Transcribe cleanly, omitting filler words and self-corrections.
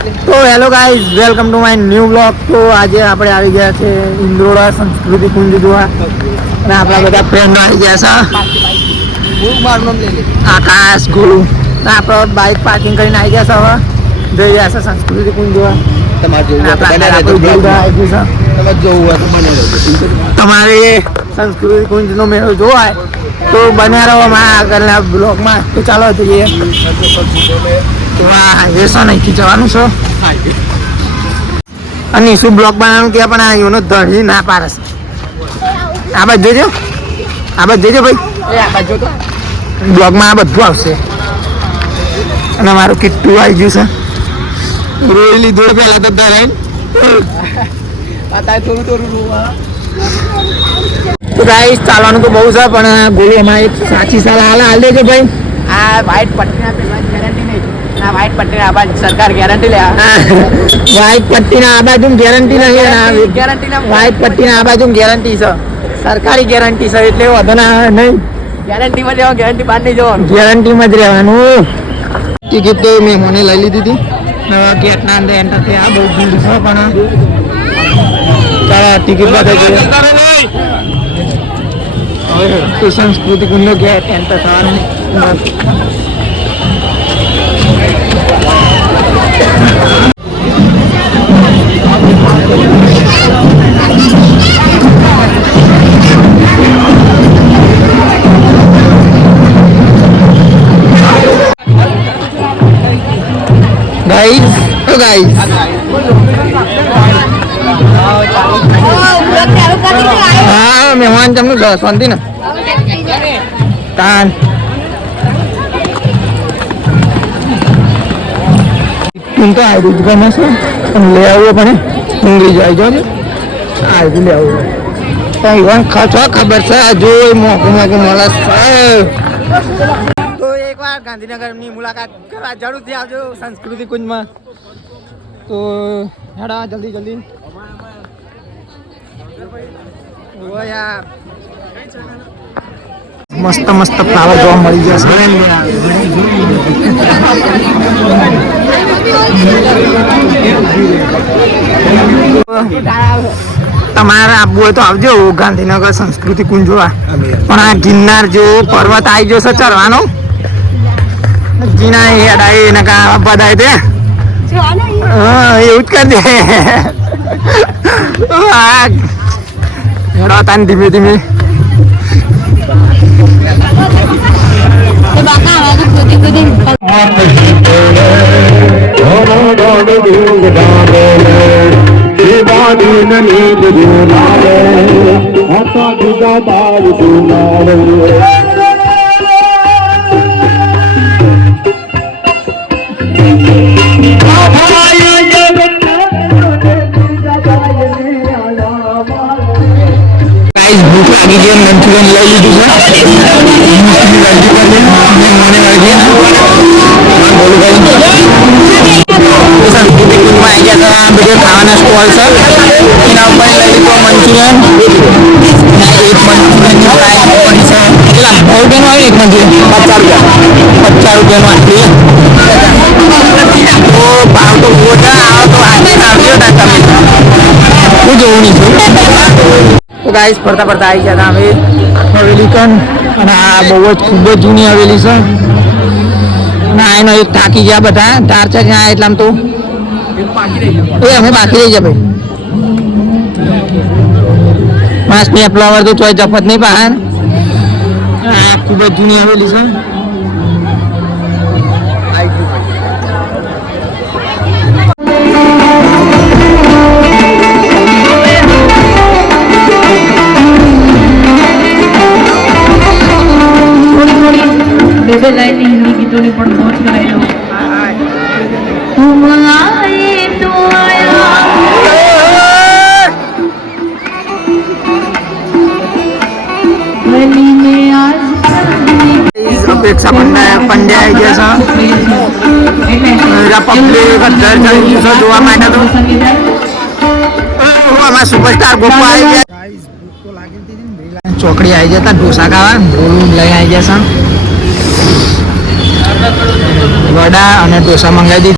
તો hello guys, welcome to my new blog. તો આજે આપણે આવી ગયા છે ઇન્દ્રોડા સંસ્કૃતિ કુંજ જોવા અને આપણા બધા ફ્રેન્ડો આવી ગયા છે. આકાશ, ગુરુ આપણો બાઇક પાર્કિંગ કરીને આવી ગયા છે. હવે જઈ રહ્યા છે સંસ્કૃતિ કુંજ જોવા. તમારે સંસ્કૃતિ કુંજ નો મેળો જોવાય તો બન્યા રહો અમારા આગળના બ્લોગમાં. તો ચાલો જઈએ. હાઈવે છે અહીંથી જવાનું છે અને શું બ્લોગ બનાવવાનું ત્યાં પણ આ યુનો ધડી ના પાડે છે. આ બાજુ જોજો, આ બાજુ જોજો ભાઈ, બ્લોગમાં આ બધું આવશે. અને મારું કિટ્ટું આવી ગયું છે. રોઈ લીધું પહેલા તો ધરાઈ તો ગાઈસ ચાલવાનું તો બહુ છે પણ ગોળી અમારે એક સાચી સાલા હાલ દેજો ભાઈ. આ વ્હાઈટ પટ્ટીના ગેરંટી નહીં. આ વ્હાઈટ પટ્ટીના આબાદ સરકાર ગેરંટી લે. વ્હાઈટ પટ્ટીના આ બાજુ ગેરંટી નહીં. ગેરંટી ના વ્હાઈટ પટ્ટીના આ બાજુ ગેરંટી છે, સરકારી ગેરંટી છે એટલે વધુ ના નહીં. ગેરંટીમાં લેવા, ગેરંટી બહાર નહીં જવાનું. ગેરંટીમાં જ રહેવાનું. ટિકિટ તો મેં મને લઈ લીધી હતી. ગેટના અંદર એન્ટર થયા. બહુ ભીડ છે પણ ચાલો ટિકિટ બધા જોઈએ. તો સંસ્કૃતિ કુંડનો ગેટ એન્ટર થવાનું. ગાઈસ, તો ગાઈસ હા મહેમાન જમનું શાંતિ ને તાન તું તો આવી જ ગમે છે પણ લઈ આવવો પણ ડુંગળી જાય જો આવી લઈ આવવું પણ ખાચવા ખબર છે જો મોકું મોકું મળે છે. તો એકવાર ગાંધીનગરની મુલાકાત કરવા જરૂરથી આવજો સંસ્કૃતિ કુંજમાં. તો હેડા જલ્દી જલ્દી યાર. મસ્ત મસ્ત ફ્લાવર જોવા મળી જશે. તમારે આવવું હોય તો આવજો ગાંધીનગર સંસ્કૃતિ કુંજ જોવા. પણ આ ગિરનાર જો પર્વત આવી જશે ચડવાનો જીના હેડાય ને કા બધાય તે એવું જ કરી દે. હેડા તાન ધીમે ધીમે ભૂખ લાગી ગઈ. મંચુરિયન લઈ લીધું છે. બધે ખાવાના સ્ટોલ છે. એના ઉપર લઈ લીધો મંચુરિયન. એક મંચુરિયનની પ્રાઇસ પડી છે કેટલા 100 રૂપિયાનું આવે. એક મંચુરિયન 50 રૂપિયાનું આપીએ. તો ભાવ તો ઓછા આવે તો આજે આવજો ને તમે. હું જોવું નહીં છું. તો ગાઈસ ફરતા ફરતા આવી ગયા હતા અમે હવેલી કન. અને આ બહુ જ ખૂબ જ જૂની હવેલી છે. ના એનો એક થાકી ગયા બધા ધાર છે ત્યાં એટલે આમ તો એ અમે બાકી રહી ગયા ભાઈ. માસ ને ફ્લાવર તો ચોઈ જપત નહીં બહાર. આ ખૂબ જ જૂની હવેલી છે. हिंदी गीतों ने पण पहुंच कराई लो. तुम आए तो आया गली में आज અપેક્ષા પંડ્યા આવી ગયા છે. પબ્લિક અંદર જોવા માટે તો આમાં સુપરસ્ટાર ગોપુ આવી ગયા. ચોકડી આવી જતા ઢોસા ખાવા લઈ આવી ગયા છે. વડા અને ઢોસા મંગાવી દીધા.